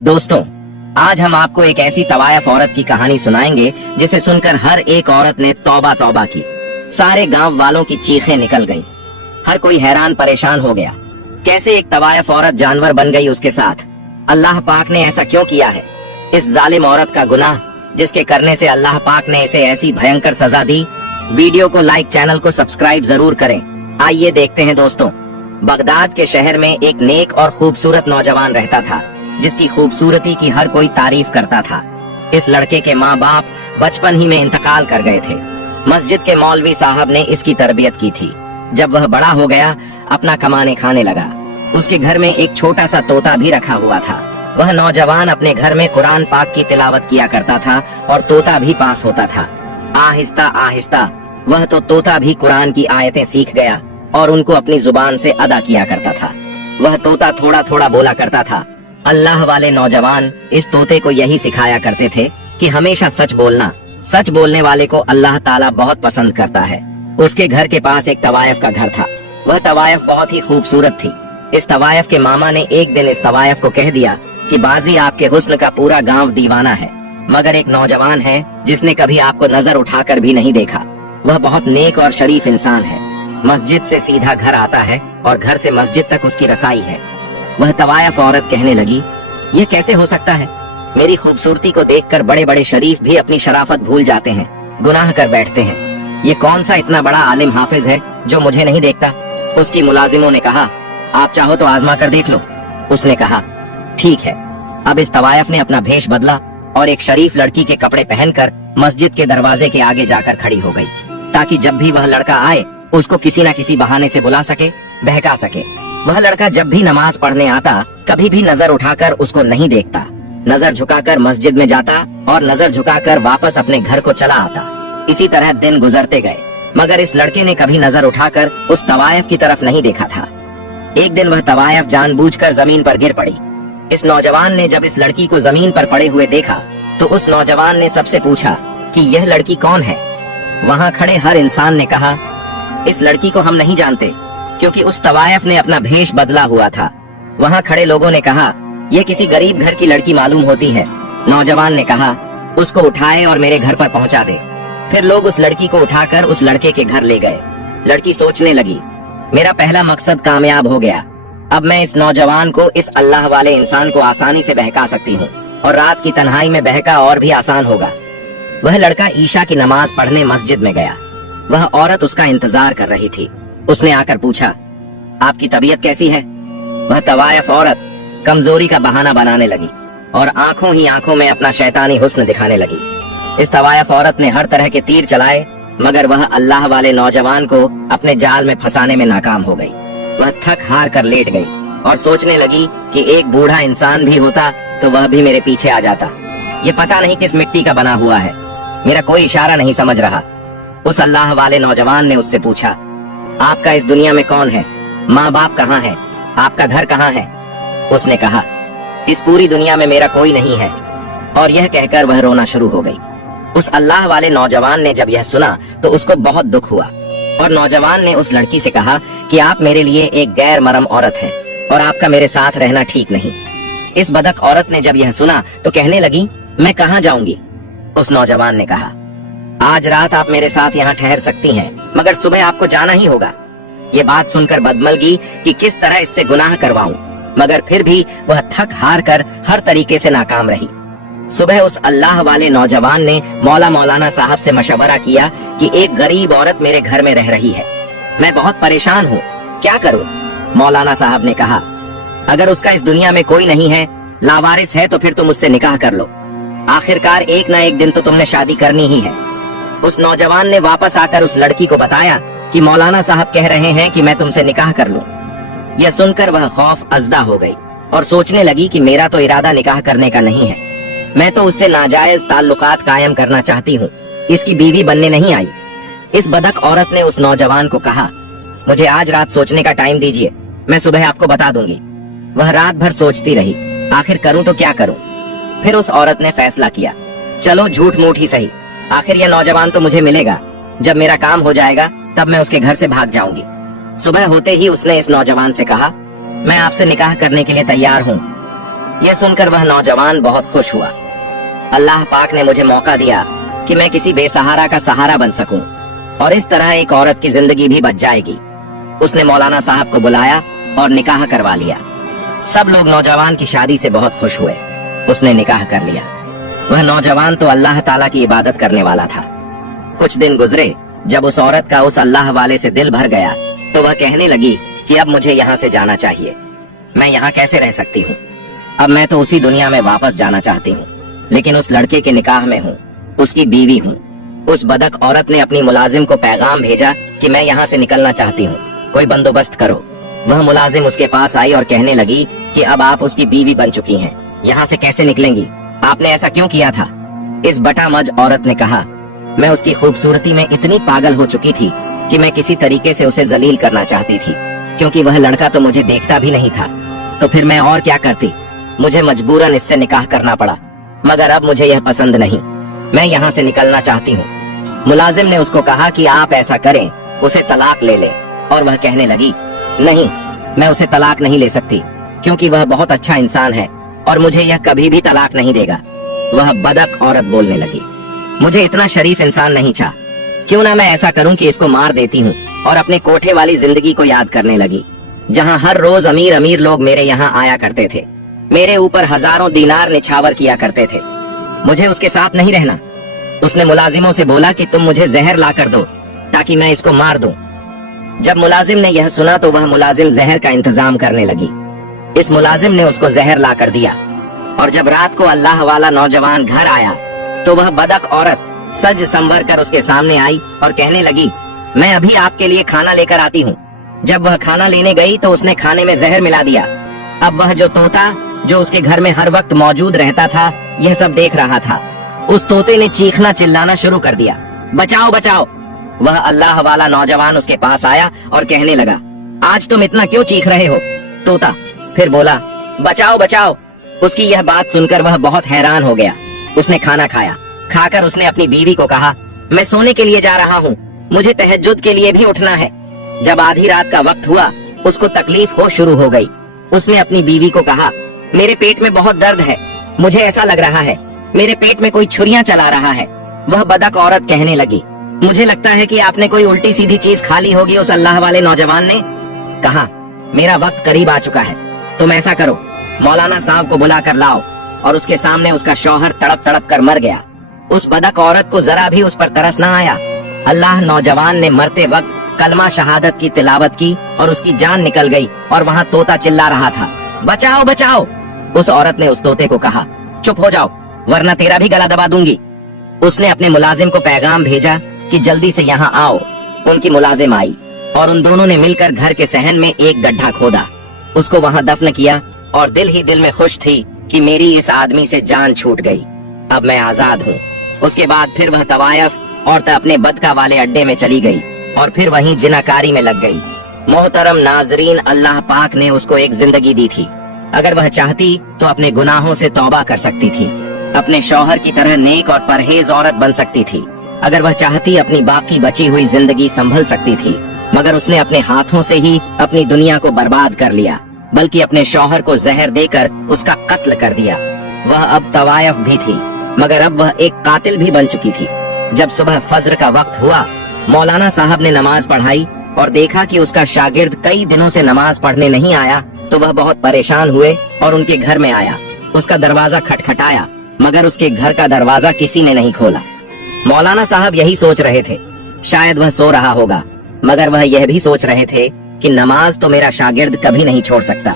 दोस्तों, आज हम आपको एक ऐसी तवायफ औरत की कहानी सुनाएंगे जिसे सुनकर हर एक औरत ने तौबा तौबा की। सारे गांव वालों की चीखें निकल गईं। हर कोई हैरान परेशान हो गया। कैसे एक तवायफ औरत जानवर बन गई उसके साथ? अल्लाह पाक ने ऐसा क्यों किया है? इस जालिम औरत का गुनाह जिसके करने से अल्लाह पाक ने इसे ऐसी भयंकर सजा दी। वीडियो को लाइक, चैनल को सब्सक्राइब जरूर करें। आइए देखते हैं दोस्तों। बगदाद के शहर में एक नेक और खूबसूरत नौजवान रहता था जिसकी खूबसूरती की हर कोई तारीफ करता था। इस लड़के के माँ बाप बचपन ही में इंतकाल कर गए थे। मस्जिद के मौलवी साहब ने इसकी तरबियत की थी। जब वह बड़ा हो गया, अपना कमाने खाने लगा। उसके घर में एक छोटा सा तोता भी रखा हुआ था। वह नौजवान अपने घर में कुरान पाक की तिलावत किया करता था और तोता भी पास होता था। आहिस्ता आहिस्ता वह तो तोता भी कुरान की आयतें सीख गया और उनको अपनी जुबान से अदा किया करता था। वह तोता थोड़ा थोड़ा बोला करता था। अल्लाह वाले नौजवान इस तोते को यही सिखाया करते थे कि हमेशा सच बोलना। सच बोलने वाले को अल्लाह ताला बहुत पसंद करता है। उसके घर के पास एक तवायफ का घर था। वह तवायफ बहुत ही खूबसूरत थी। इस तवायफ के मामा ने एक दिन इस तवायफ को कह दिया कि बाजी, आपके हुस्न का पूरा गांव दीवाना है, मगर एक नौजवान है जिसने कभी आपको नजर उठाकर भी नहीं देखा। वह बहुत नेक और शरीफ इंसान है। मस्जिद से सीधा घर आता है और घर से मस्जिद तक उसकी रसाई है। वह तवायफ औरत कहने लगी, ये कैसे हो सकता है? मेरी खूबसूरती को देखकर बड़े बड़े शरीफ भी अपनी शराफत भूल जाते हैं, गुनाह कर बैठते हैं। ये कौन सा इतना बड़ा आलिम हाफिज है जो मुझे नहीं देखता? उसकी मुलाजिमों ने कहा, आप चाहो तो आजमा कर देख लो। उसने कहा, ठीक है। अब इस तवायफ ने अपना भेष बदला और एक शरीफ लड़की के कपड़े पहनकर मस्जिद के दरवाजे के आगे जाकर खड़ी हो गई, ताकि जब भी वह लड़का आए उसको किसी न किसी बहाने से बुला सके, बहका सके। वह लड़का जब भी नमाज पढ़ने आता, कभी भी नजर उठाकर उसको नहीं देखता। नजर झुकाकर मस्जिद में जाता और नजर झुकाकर वापस अपने घर को चला आता। इसी तरह दिन गुजरते गए, मगर इस लड़के ने कभी नजर उठाकर उस तवायफ की तरफ नहीं देखा था। एक दिन वह तवायफ जानबूझकर जमीन पर गिर पड़ी। इस नौजवान ने जब इस लड़की को जमीन पर पड़े हुए देखा तो उस नौजवान ने सबसे पूछा कि यह लड़की कौन है? वहाँ खड़े हर इंसान ने कहा, इस लड़की को हम नहीं जानते, क्योंकि उस तवायफ ने अपना भेष बदला हुआ था। वहाँ खड़े लोगों ने कहा, यह किसी गरीब घर की लड़की मालूम होती है। नौजवान ने कहा, उसको उठाए और मेरे घर पर पहुंचा दे। फिर लोग उस लड़की को उठाकर उस लड़के के घर ले गए। लड़की सोचने लगी, मेरा पहला मकसद कामयाब हो गया। अब मैं इस नौजवान को, इस अल्लाह वाले इंसान को आसानी से बहका सकती हूँ और रात की तन्हाई में बहका और भी आसान होगा। वह लड़का ईशा की नमाज पढ़ने मस्जिद में गया। वह औरत उसका इंतजार कर रही थी। उसने आकर पूछा, आपकी तबीयत कैसी है? वह तवायफ औरत कमजोरी का बहाना बनाने लगी और आंखों ही आंखों में अपना शैतानी हुस्न दिखाने लगी। इस तवायफ औरत ने हर तरह के तीर चलाए, मगर वह अल्लाह वाले नौजवान को अपने जाल में फंसाने में नाकाम हो गई। वह थक हार कर लेट गई और सोचने लगी कि एक बूढ़ा इंसान भी होता तो वह भी मेरे पीछे आ जाता। ये पता नहीं किस मिट्टी का बना हुआ है, मेरा कोई इशारा नहीं समझ रहा। उस अल्लाह वाले नौजवान ने उससे पूछा, आपका इस दुनिया में कौन है? माँ बाप कहाँ है? आपका घर कहाँ है? उसने कहा, इस पूरी दुनिया में मेरा कोई नहीं है। और यह कहकर वह रोना शुरू हो गई। उस अल्लाह वाले नौजवान ने जब यह सुना तो उसको बहुत दुख हुआ और नौजवान ने उस लड़की से कहा कि आप मेरे लिए एक गैर मरम औरत हैं और आपका मेरे साथ रहना ठीक नहीं। इस बदक औरत ने जब यह सुना तो कहने लगी, मैं कहाँ जाऊंगी? उस नौजवान ने कहा, आज रात आप मेरे साथ यहाँ ठहर सकती हैं, मगर सुबह आपको जाना ही होगा। ये बात सुनकर बदमलगी कि किस तरह इससे गुनाह करवाऊं, मगर फिर भी वह थक हार कर हर तरीके से नाकाम रही। सुबह उस अल्लाह वाले नौजवान ने मौलाना साहब से मशवरा किया कि एक गरीब औरत मेरे घर में रह रही है, मैं बहुत परेशान हूँ, क्या करूँ? मौलाना साहब ने कहा, अगर उसका इस दुनिया में कोई नहीं है, लावारिस है, तो फिर तुम उससे निकाह कर लो। आखिरकार एक न एक दिन तो तुमने शादी करनी ही है। उस नौजवान ने वापस आकर उस लड़की को बताया कि मौलाना साहब कह रहे हैं कि मैं तुमसे निकाह कर लूं। यह सुनकर वह खौफ अज़दा हो गई और सोचने लगी कि मेरा तो इरादा निकाह करने का नहीं है, मैं तो उससे नाजायज ताल्लुकात कायम करना चाहती हूँ, इसकी बीवी बनने नहीं आई। इस बदक औरत ने उस नौजवान को कहा, मुझे आज रात सोचने का टाइम दीजिए, मैं सुबह आपको बता दूंगी। वह रात भर सोचती रही, आखिर करूँ तो क्या करूँ? फिर उस औरत ने फैसला किया, चलो झूठ मूठ ही सही, आखिर यह नौजवान तो मुझे मिलेगा, जब मेरा काम हो जाएगा तब मैं उसके घर से भाग जाऊंगी। सुबह होते ही उसने इस नौजवान से कहा, मैं आपसे निकाह करने के लिए तैयार हूँ। यह सुनकर वह नौजवान बहुत खुश हुआ। अल्लाह पाक ने मुझे मौका दिया कि मैं किसी बेसहारा का सहारा बन सकूं और इस तरह एक औरत की जिंदगी भी बच जाएगी। उसने मौलाना साहब को बुलाया और निकाह करवा लिया। सब लोग नौजवान की शादी से बहुत खुश हुए। उसने निकाह कर लिया। वह नौजवान तो अल्लाह ताला की इबादत करने वाला था। कुछ दिन गुजरे, जब उस औरत का उस अल्लाह वाले से दिल भर गया तो वह कहने लगी कि अब मुझे यहाँ से जाना चाहिए। मैं यहाँ कैसे रह सकती हूँ? अब मैं तो उसी दुनिया में वापस जाना चाहती हूँ, लेकिन उस लड़के के निकाह में हूँ, उसकी बीवी हूँ। उस बदक औरत ने अपनी मुलाजिम को पैगाम भेजा कि मैं यहाँ से निकलना चाहती हूँ, कोई बंदोबस्त करो। वह मुलाजिम उसके पास आई और कहने लगी कि अब आप उसकी बीवी बन चुकी हैं, यहाँ से कैसे निकलेंगी? आपने ऐसा क्यों किया था? इस बटामज औरत ने कहा, मैं उसकी खूबसूरती में इतनी पागल हो चुकी थी कि मैं किसी तरीके से उसे जलील करना चाहती थी, क्योंकि वह लड़का तो मुझे देखता भी नहीं था। तो फिर मैं और क्या करती? मुझे मजबूरन इससे निकाह करना पड़ा, मगर अब मुझे यह पसंद नहीं। मैं यहाँ से निकलना चाहती हूँ। मुलाजिम ने उसको कहा कि आप ऐसा करें, उसे तलाक ले लें। और वह कहने लगी, नहीं, मैं उसे तलाक नहीं ले सकती, क्योंकि वह बहुत अच्छा इंसान है और मुझे यह कभी भी तलाक नहीं देगा। वह बदक औरत बोलने लगी, मुझे इतना शरीफ इंसान नहीं चाह, क्यों ना मैं ऐसा करूं कि इसको मार देती हूं। और अपने कोठे वाली जिंदगी को याद करने लगी, जहां हर रोज अमीर अमीर लोग मेरे यहाँ आया करते थे, मेरे ऊपर हजारों दीनार निछावर किया करते थे। मुझे उसके साथ नहीं रहना। उसने मुलाजिमों से बोला कि तुम मुझे जहर ला कर दो ताकि मैं इसको मार दूं। जब मुलाजिम ने यह सुना तो वह मुलाजिम जहर का इंतजाम करने लगी। इस मुलाजिम ने उसको जहर ला कर दिया और जब रात को अल्लाह वाला नौजवान घर आया तो वह बदक औरत सज संवर कर उसके सामने आई और कहने लगी, मैं अभी आपके लिए खाना लेकर आती हूँ। जब वह खाना लेने गई तो उसने खाने में जहर मिला दिया। अब वह जो तोता जो उसके घर में हर वक्त मौजूद रहता था, यह सब देख रहा था। उस तोते ने चीखना चिल्लाना शुरू कर दिया, बचाओ बचाओ। वह अल्लाह वाला नौजवान उसके पास आया और कहने लगा, आज तुम इतना क्यों चीख रहे हो? तोता फिर बोला, बचाओ बचाओ। उसकी यह बात सुनकर वह बहुत हैरान हो गया। उसने खाना खाया। खाकर उसने अपनी बीवी को कहा, मैं सोने के लिए जा रहा हूँ, मुझे तहज्जुद के लिए भी उठना है। जब आधी रात का वक्त हुआ, उसको तकलीफ हो शुरू हो गई। उसने अपनी बीवी को कहा, मेरे पेट में बहुत दर्द है, मुझे ऐसा लग रहा है मेरे पेट में कोई छुरियां चला रहा है। वह बदक औरत कहने लगी, मुझे लगता है कि आपने कोई उल्टी सीधी चीज खा ली होगी। उस अल्लाह वाले नौजवान ने कहा, मेरा वक्त करीब आ चुका है, तुम ऐसा करो, मौलाना साहब को बुला कर लाओ। और उसके सामने उसका शौहर तड़प तड़प कर मर गया। उस बदक औरत को जरा भी उस पर तरस न आया। अल्लाह नौजवान ने मरते वक्त कलमा शहादत की तिलावत की और उसकी जान निकल गई और वहाँ तोता चिल्ला रहा था, बचाओ बचाओ। उस औरत ने उस तोते को कहा, चुप हो जाओ वरना तेरा भी गला दबा दूंगी। उसने अपने मुलाजिम को पैगाम भेजा कि जल्दी से यहाँ आओ। उनकी मुलाजिम आई और उन दोनों ने मिलकर घर के सहन में एक गड्ढा खोदा, उसको वहाँ दफन किया और दिल ही दिल में खुश थी कि मेरी इस आदमी से जान छूट गई, अब मैं आजाद हूँ। उसके बाद फिर वह तवायफ और अपने बदका वाले अड्डे में चली गई और फिर वहीं जिनाकारी में लग गई। मोहतरम नाजरीन, अल्लाह पाक ने उसको एक जिंदगी दी थी। अगर वह चाहती तो अपने गुनाहों से तौबा कर सकती थी, अपने शौहर की तरह नेक और परहेज औरत बन सकती थी। अगर वह चाहती अपनी बाकी बची हुई जिंदगी संभल सकती थी, मगर उसने अपने हाथों से ही अपनी दुनिया को बर्बाद कर लिया, बल्कि अपने शौहर को जहर देकर उसका कत्ल कर दिया। वह अब तवायफ भी थी, मगर अब वह एक कातिल भी बन चुकी थी। जब सुबह फज्र का वक्त हुआ, मौलाना साहब ने नमाज पढ़ाई और देखा कि उसका शागिर्द कई दिनों से नमाज पढ़ने नहीं आया, तो वह बहुत परेशान हुए और उनके घर में आया। उसका दरवाजा खटखटाया, मगर उसके घर का दरवाजा किसी ने नहीं खोला। मौलाना साहब यही सोच रहे थे, शायद वह सो रहा होगा, मगर वह यह भी सोच रहे थे कि नमाज तो मेरा शागिर्द कभी नहीं छोड़ सकता।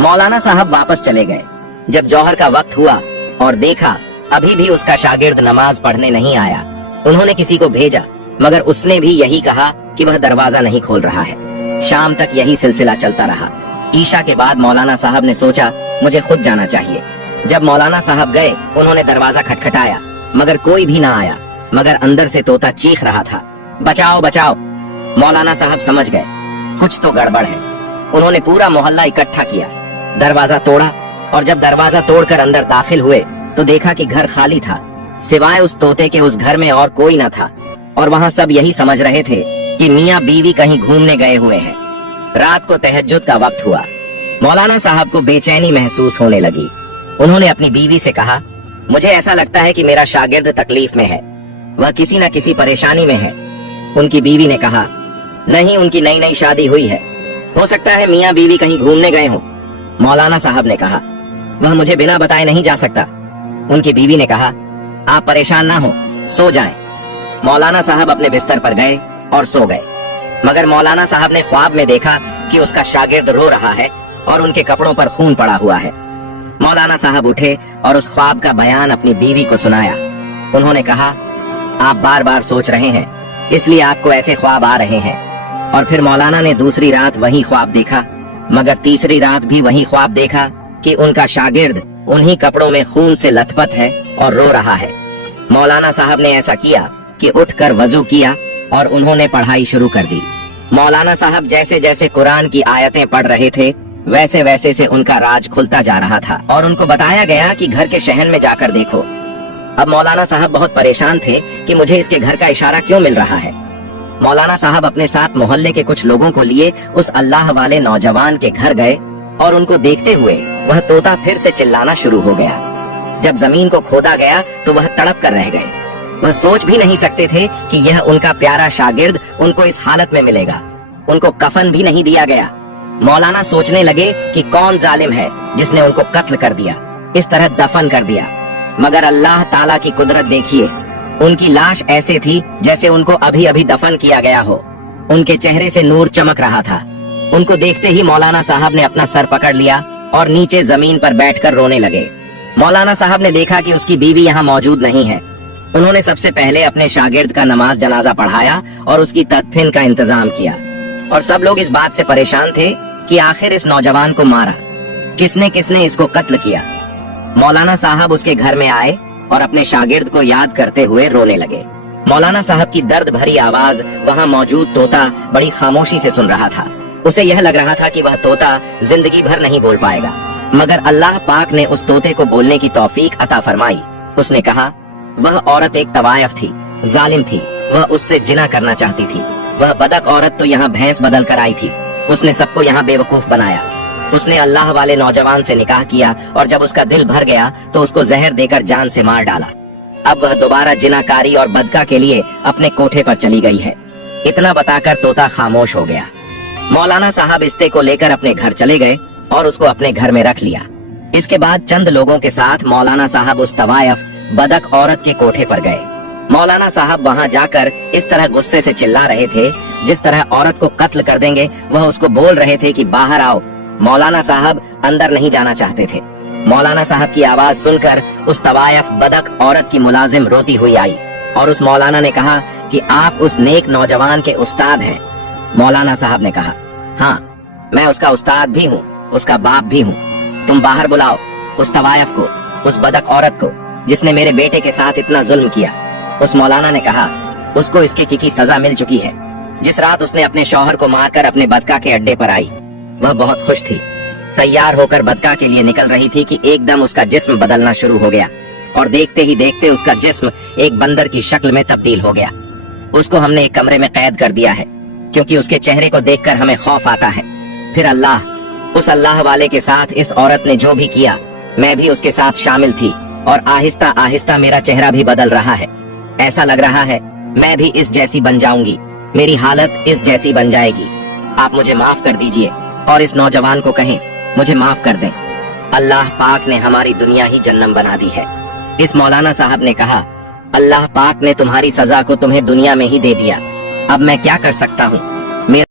मौलाना साहब वापस चले गए। जब जौहर का वक्त हुआ और देखा अभी भी उसका शागिर्द नमाज पढ़ने नहीं आया, उन्होंने किसी को भेजा, मगर उसने भी यही कहा कि वह दरवाजा नहीं खोल रहा है। शाम तक यही सिलसिला चलता रहा। ईशा के बाद मौलाना साहब ने सोचा मुझे खुद जाना चाहिए। जब मौलाना साहब गए, उन्होंने दरवाजा खटखटाया, मगर कोई भी ना आया, मगर अंदर से तोता चीख रहा था, बचाओ बचाओ। मौलाना साहब समझ गए कुछ तो गड़बड़ है। उन्होंने पूरा मोहल्ला इकट्ठा किया, दरवाजा तोड़ा और जब दरवाजा तोड़कर अंदर दाखिल हुए तो देखा कि घर खाली था, सिवाय उस तोते के उस घर में और कोई न था। और वहाँ सब यही समझ रहे थे कि मियाँ बीवी कहीं घूमने गए हुए हैं। रात को तहज्जुद का वक्त हुआ। मौलाना साहब को बेचैनी महसूस होने लगी। उन्होंने अपनी बीवी से कहा, मुझे ऐसा लगता है कि मेरा शागिर्द तकलीफ में है, वह किसी न किसी परेशानी में है। उनकी बीवी ने कहा, नहीं, उनकी नई नई शादी हुई है, हो सकता है मियाँ बीवी कहीं घूमने गए हों। मौलाना साहब ने कहा, वह मुझे बिना बताए नहीं जा सकता। उनकी बीवी ने कहा, आप परेशान ना हो, सो जाएं। मौलाना साहब अपने बिस्तर पर गए और सो गए। मगर मौलाना साहब ने ख्वाब में देखा कि उसका शागिर्द रो रहा है और उनके कपड़ों पर खून पड़ा हुआ है। मौलाना साहब उठे और उस ख्वाब का बयान अपनी बीवी को सुनाया। उन्होंने कहा, आप बार बार सोच रहे हैं, इसलिए आपको ऐसे ख्वाब आ रहे हैं। और फिर मौलाना ने दूसरी रात वही ख्वाब देखा, मगर तीसरी रात भी वही ख्वाब देखा कि उनका शागिर्द उन्हीं कपड़ों में खून से लथपथ है और रो रहा है। मौलाना साहब ने ऐसा किया कि उठकर वजू किया और उन्होंने पढ़ाई शुरू कर दी। मौलाना साहब जैसे जैसे कुरान की आयतें पढ़ रहे थे, वैसे वैसे से उनका राज खुलता जा रहा था और उनको बताया गया कि घर के शहन में जाकर देखो। अब मौलाना साहब बहुत परेशान थे कि मुझे इसके घर का इशारा क्यों मिल रहा है। मौलाना साहब अपने साथ मोहल्ले के कुछ लोगों को लिए उस अल्लाह वाले नौजवान के घर गए और उनको देखते हुए वह तोता फिर से चिल्लाना शुरू हो गया। जब जमीन को खोदा गया तो वह तड़प कर रह गए। वह सोच भी नहीं सकते थे कि यह उनका प्यारा शागिर्द उनको इस हालत में मिलेगा। उनको कफन भी नहीं दिया गया। मौलाना सोचने लगे कि कौन जालिम है जिसने उनको कत्ल कर दिया, इस तरह दफन कर दिया। मगर अल्लाह ताला की कुदरत देखिए, उनकी लाश ऐसे थी जैसे उनको अभी अभी दफन किया गया हो। उनके चेहरे से नूर चमक रहा था। उनको देखते ही मौलाना साहब ने अपना सर पकड़ लिया और नीचे जमीन पर बैठकर रोने लगे। मौलाना साहब ने देखा कि उसकी बीवी यहाँ मौजूद नहीं है। उन्होंने सबसे पहले अपने शागिर्द का नमाज जनाजा पढ़ाया और उसकी तदफीन का इंतजाम किया। और सब लोग इस बात से परेशान थे कि आखिर इस नौजवान को मारा किसने, किसने इसको कत्ल किया। मौलाना साहब उसके घर में आए और अपने शागिर्द को याद करते हुए रोने लगे। मौलाना साहब की दर्द भरी आवाज वहाँ मौजूद तोता बड़ी खामोशी से सुन रहा था। उसे यह लग रहा था कि वह तोता जिंदगी भर नहीं बोल पाएगा, मगर अल्लाह पाक ने उस तोते को बोलने की तौफीक अता फरमाई। उसने कहा, वह औरत एक तवायफ थी, जालिम थी, वह उससे जिना करना चाहती थी। वह बदक औरत तो यहाँ भैंस बदल कर आई थी। उसने सबको यहाँ बेवकूफ बनाया। उसने अल्लाह वाले नौजवान से निकाह किया और जब उसका दिल भर गया तो उसको जहर देकर जान से मार डाला। अब वह दोबारा जिनाकारी और बदका के लिए अपने कोठे पर चली गई है। इतना बताकर तोता खामोश हो गया। मौलाना साहब इस्ते को लेकर अपने घर चले गए और उसको अपने घर में रख लिया। इसके बाद चंद लोगों के साथ मौलाना साहब उस तवायफ बदक औरत के कोठे पर गए। मौलाना साहब वहाँ जाकर इस तरह गुस्से से चिल्ला रहे थे जिस तरह औरत को कत्ल कर देंगे। वह उसको बोल रहे थे कि बाहर आओ। मौलाना साहब अंदर नहीं जाना चाहते थे। मौलाना साहब की आवाज सुनकर उस तवायफ बदक औरत की मुलाजिम रोती हुई आई और उस मौलाना ने कहा कि आप उस नेक नौजवान के उस्ताद हैं। मौलाना साहब ने कहा, हाँ, मैं उसका उस्ताद भी हूँ, उसका बाप भी हूँ। तुम बाहर बुलाओ उस तवायफ को, उस बदक औरत को जिसने मेरे बेटे के साथ इतना जुल्म किया। उस मौलाना ने कहा, उसको इसके की सजा मिल चुकी है। जिस रात उसने अपने शौहर को मारकर अपने बदका के अड्डे पर आई, वह बहुत खुश थी। तैयार होकर बदका के लिए निकल रही थी कि एकदम उसका जिस्म बदलना शुरू हो गया और देखते ही देखते उसका जिस्म एक बंदर की शक्ल में तब्दील हो गया। उसको हमने एक कमरे में कैद कर दिया है क्योंकि उसके चेहरे को देखकर हमें खौफ आता है। फिर अल्लाह, उस अल्लाह वाले के साथ इस औरत ने जो भी किया, मैं भी उसके साथ शामिल थी और आहिस्ता आहिस्ता मेरा चेहरा भी बदल रहा है। ऐसा लग रहा है मैं भी इस जैसी बन जाऊंगी, मेरी हालत इस जैसी बन जाएगी। आप मुझे माफ कर दीजिए और इस नौजवान को कहें मुझे माफ कर दें। अल्लाह पाक ने हमारी दुनिया ही जन्नम बना दी है। इस मौलाना साहब ने कहा, अल्लाह पाक ने तुम्हारी सजा को तुम्हें दुनिया में ही दे दिया, अब मैं क्या कर सकता हूँ।